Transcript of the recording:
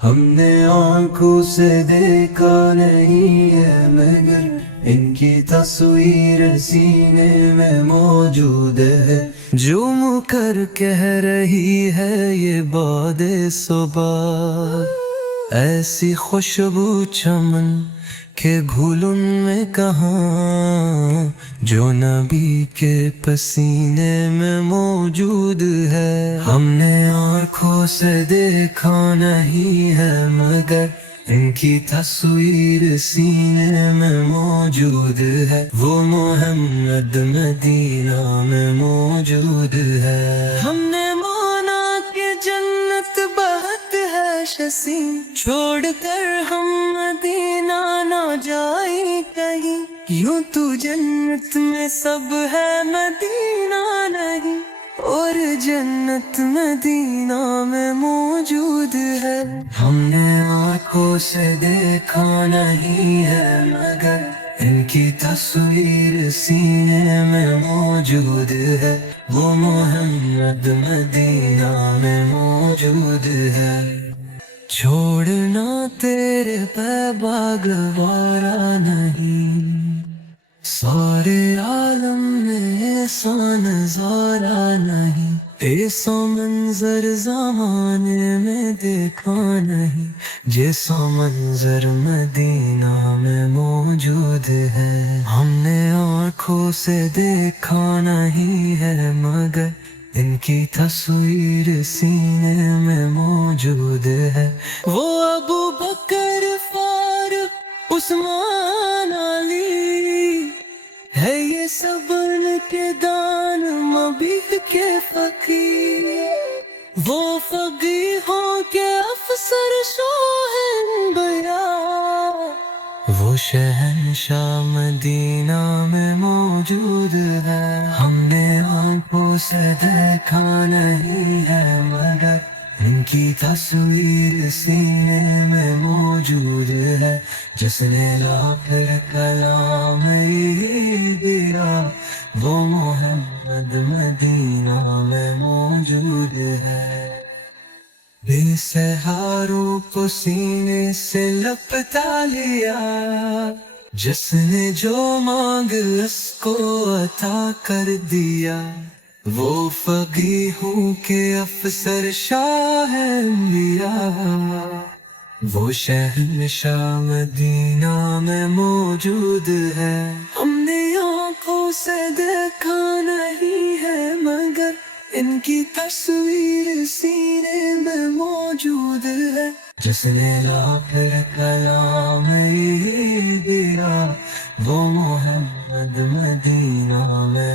ہم نے آنکھوں سے دیکھا نہیں ہے مگر ان کی تصویر سینے میں موجود ہے، جھوم کر کہہ رہی ہے یہ باد صبح، ایسی خوشبو چمن کہ گھولن میں کہاں، جو نبی کے پسینے میں موجود ہے۔ ہم نے آنکھوں سے دیکھا نہیں ہے مگر ان کی تصویر سینے میں موجود ہے، وہ محمد مدینہ میں موجود ہے۔ ہم نے مانا کہ جنت بہت ہے شسیم، چھوڑ کر ہم مدینہ نہ جائیں کہیں، یوں تو جنت میں سب ہے مدینہ نہیں، اور جنت مدینہ میں موجود ہے۔ ہم نے آنکھوں سے دیکھا نہیں ہے مگر ان کی تصویر سینے میں موجود ہے، وہ محمد مدینہ میں موجود ہے۔ چھوڑنا تیرے پہ باغوارا نہیں، سارے عالم میں ایسا نظارہ نہیں، ایسا منظر زمانے میں دیکھا نہیں، جیسا منظر مدینہ میں موجود ہے۔ ہم نے آنکھوں سے دیکھا نہیں ہے مگر ان کی تصویر سینے میں موجود ہے، وہ ابو بکر فاروق عثمان علی ہے، یہ سب ان کے دان مبیح کے فقیر، وہ فقیہوں کے افسر شاہ انبیاء، وہ شہنشاہ مدینہ میں موجود ہے۔ ہم نے آنکھوں سے دیکھا نہیں ہے مگر ان کی تصویر سینے میں موجود ہے، جس نے لا کر کلام ہی گرا، وہ محمد مدینہ میں موجود ہے۔ بے سہاروں کو سینے سے لپٹا لیا، جس نے جو مانگ اس کو عطا کر دیا، وہ فقیہوں کے افسر شاہ انبیاء، وہ شہنشاہ مدینہ میں موجود ہے۔ ہم نے آنکھوں سے دیکھا نہیں ہے مگر ان کی تصویر سینے میں موجود ہے، جس نے لا کر کلام ہی گرا، وہ محمد مدینہ میں